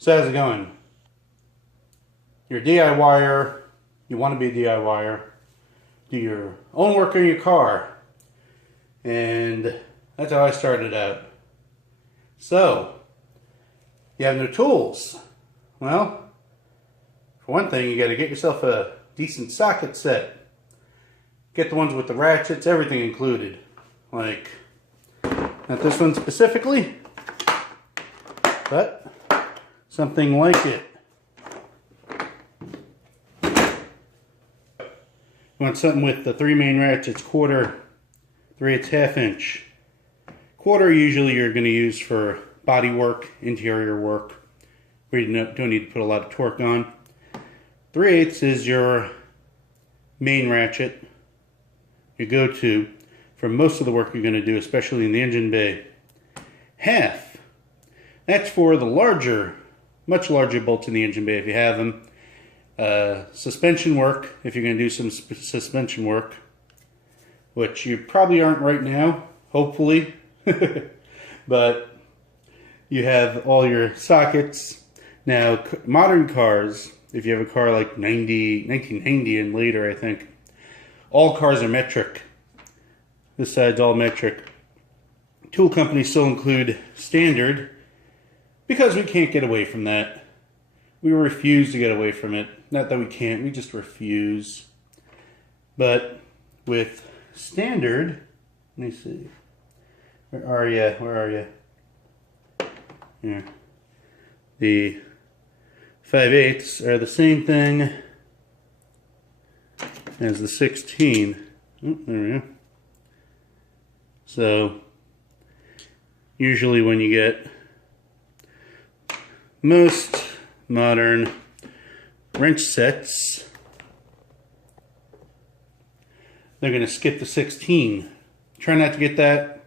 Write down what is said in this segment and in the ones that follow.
So how's it going? You're a DIYer, you want to be a DIYer, do your own work on your car. And that's how I started out. So, you have no tools. Well, for one thing, you got to get yourself a decent socket set. Get the ones with the ratchets, everything included. Like, not this one specifically, but something like it. You want something with the 3 main ratchets, 1/4, 3/8, 1/2 inch. 1/4 usually you're going to use for body work, interior work, where you don't need to put a lot of torque on. 3/8 is your main ratchet, your go-to for most of the work you're going to do, especially in the engine bay. 1/2, that's for the larger, much larger bolts in the engine bay if you have them. Suspension work, if you're going to do some suspension work, which you probably aren't right now, hopefully, but you have all your sockets. Now, modern cars, if you have a car like 1990 and later, I think, all cars are metric. This side's all metric. Tool companies still include standard because we can't get away from that. We refuse to get away from it. Not that we can't, we just refuse. But with standard, let me see. Where are you? Where are you? Here. The 5/8 are the same thing as the 16. Oh, there we go. So, usually when you get most modern wrench sets, they're going to skip the 16. Try not to get that.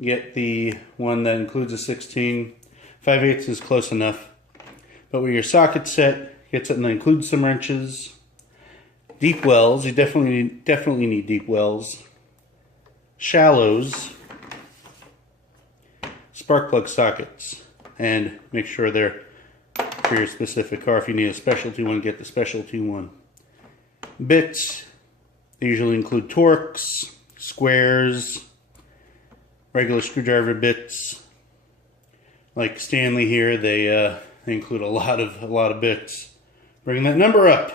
Get the one that includes a 16. 5/8 is close enough. But with your socket set, get something that includes some wrenches. Deep wells, you definitely need deep wells. Shallows. Spark plug sockets. And make sure they're for your specific car. If you need a specialty one, get the specialty one. Bits, they usually include Torx, squares, regular screwdriver bits. Like Stanley here, they include a lot of bits. Bring that number up.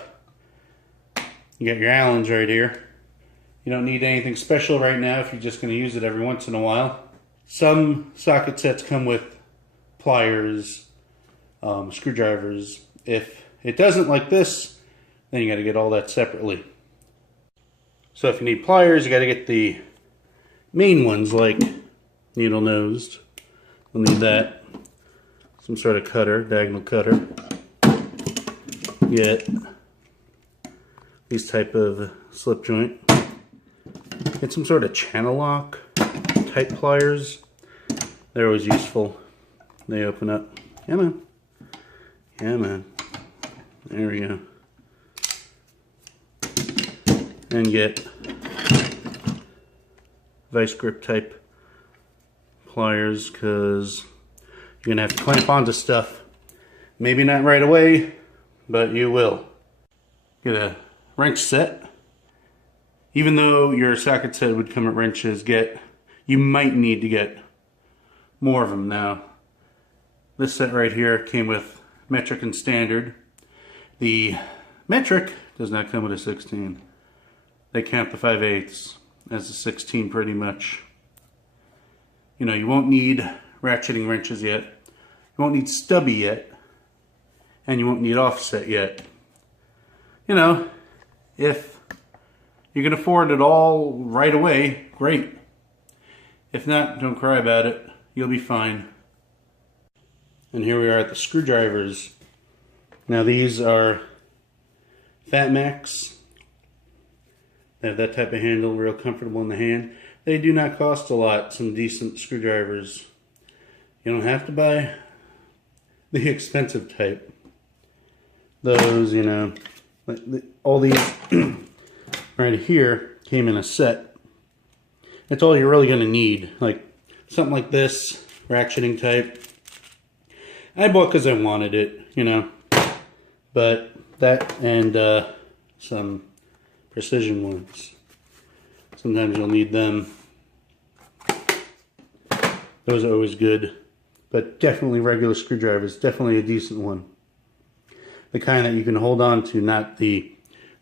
You got your Allens right here. You don't need anything special right now if you're just going to use it every once in a while. Some socket sets come with pliers, screwdrivers. If it doesn't like this, then you got to get all that separately. So if you need pliers, you got to get the main ones like needle nosed. We'll need that. Some sort of cutter, diagonal cutter. Get these type of slip joint. Get some sort of channel lock type pliers. They're always useful. They open up. Yeah, man. Yeah, man. There we go. And get vice grip type pliers, because you're going to have to clamp onto stuff. Maybe not right away, but you will. Get a wrench set. Even though your socket set would come at wrenches, you might need to get more of them now. This set right here came with metric and standard. The metric does not come with a 16. They count the 5/8 as a 16 pretty much. You know, you won't need ratcheting wrenches yet. You won't need stubby yet. And you won't need offset yet. You know, if you can afford it all right away, great. If not, don't cry about it. You'll be fine. And here we are at the screwdrivers. Now these are Fatmax. They have that type of handle, real comfortable in the hand. They do not cost a lot, some decent screwdrivers. You don't have to buy the expensive type. Those, you know, all these right here came in a set. That's all you're really going to need. Like something like this, ratcheting type. I bought because I wanted it, you know. But that and some precision ones. Sometimes you'll need them. Those are always good. But definitely regular screwdrivers. Definitely a decent one. The kind that you can hold on to, not the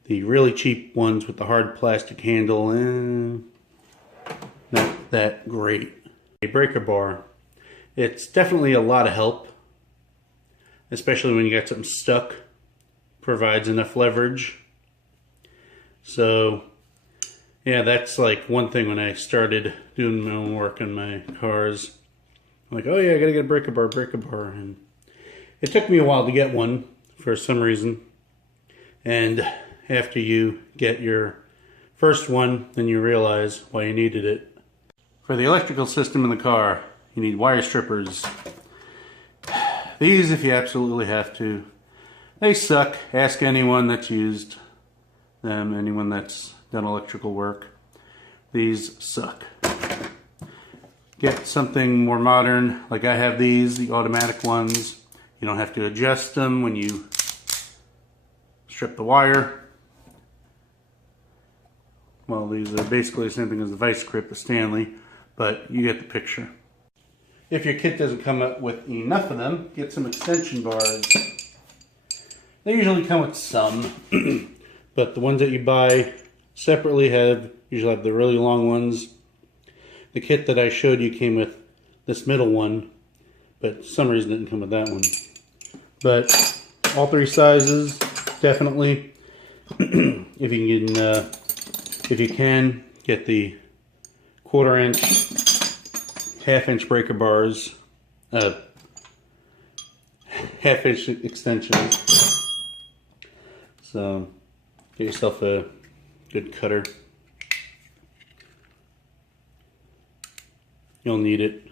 really cheap ones with the hard plastic handle. Not that great. A breaker bar. It's definitely a lot of help. Especially when you got something stuck. Provides enough leverage. So, yeah, that's like one thing when I started doing my own work on my cars. I'm like, oh yeah, I gotta get a breaker bar. And it took me a while to get one for some reason. And after you get your first one, then you realize why you needed it. For the electrical system in the car, you need wire strippers. These, if you absolutely have to. They suck. Ask anyone that's used them, anyone that's done electrical work. These suck. Get something more modern, like I have these, the automatic ones. You don't have to adjust them when you strip the wire. Well, these are basically the same thing as the vice grip, the Stanley, but you get the picture. If your kit doesn't come up with enough of them, get some extension bars. They usually come with some, but the ones that you buy separately usually have the really long ones. The kit that I showed you came with this middle one, but for some reason it didn't come with that one. But all three sizes, definitely. If you can get the 1/4 inch, 1/2 inch breaker bars, 1/2 inch extensions. So get yourself a good cutter. You'll need it.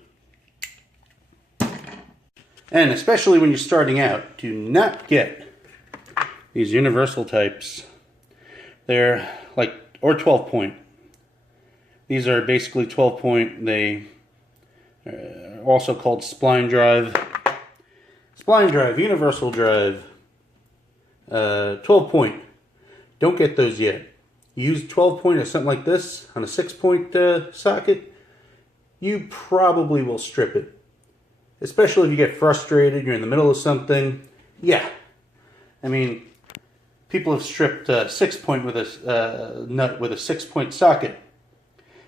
And especially when you're starting out, do not get these universal types. They're like, or 12 point. These are basically 12 point. They are also called spline drive. Spline drive, universal drive, 12 point. Don't get those yet. Use 12 point or something like this on a 6-point socket. You probably will strip it. Especially if you get frustrated, you're in the middle of something. Yeah. I mean, people have stripped 6-point with a nut with a 6-point socket.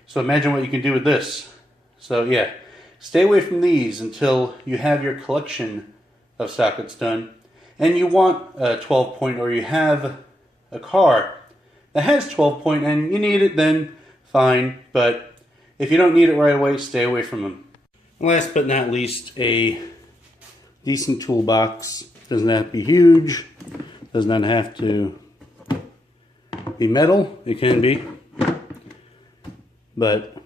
So imagine what you can do with this. So yeah, stay away from these until you have your collection of sockets done. And you want a 12-point, or you have a car that has 12-point and you need it, then fine. But if you don't need it right away, stay away from them. Last but not least, a decent toolbox. Doesn't have to be huge. Does not have to be metal. It can be. But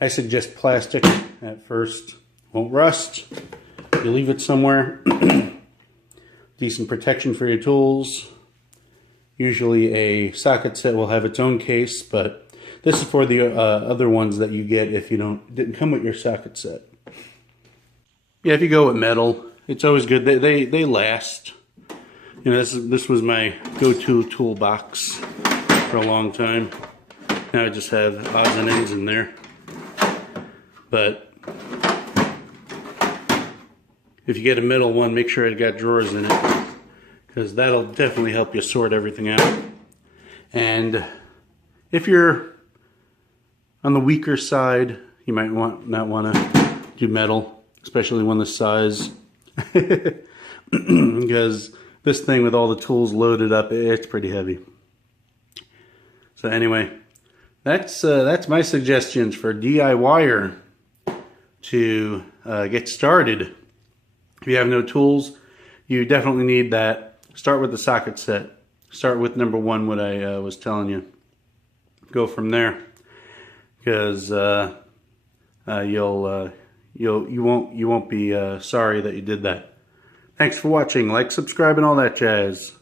I suggest plastic at first. Won't rust. You leave it somewhere. Decent protection for your tools. Usually a socket set will have its own case, but this is for the other ones that you get if you didn't come with your socket set. Yeah, if you go with metal, it's always good. They last. You know, this was my go-to toolbox for a long time. Now I just have odds and ends in there. But if you get a metal one, make sure it got drawers in it, because that'll definitely help you sort everything out. And if you're on the weaker side, you might not want to do metal, especially one this size, because this thing with all the tools loaded up, it's pretty heavy. So anyway, that's my suggestions for DIYer to get started. If you have no tools, you definitely need that. Start with the socket set. Start with number 1, what I was telling you. Go from there, because you won't be sorry that you did that. Thanks for watching. Like, subscribe, and all that jazz.